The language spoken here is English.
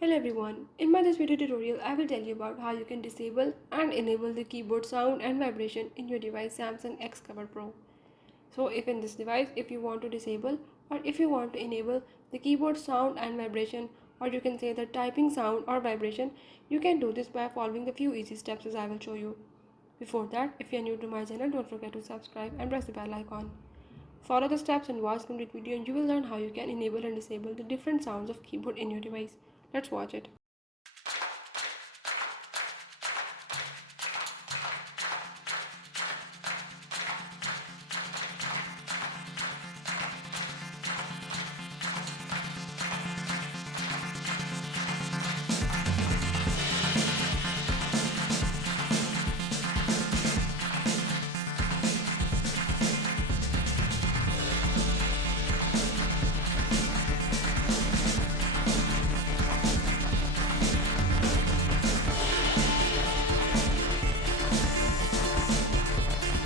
Hello everyone, in my this video tutorial I will tell you about how you can disable and enable the keyboard sound and vibration in your device Samsung Xcover Pro. So if in this device if you want to disable or if you want to enable the keyboard sound and vibration, or you can say the typing sound or vibration, you can do this by following the few easy steps as I will show you. Before that, if you are new to my channel, don't forget to subscribe and press the bell icon. Follow the steps and watch complete video and you will learn how you can enable and disable the different sounds of keyboard in your device. Let's watch it.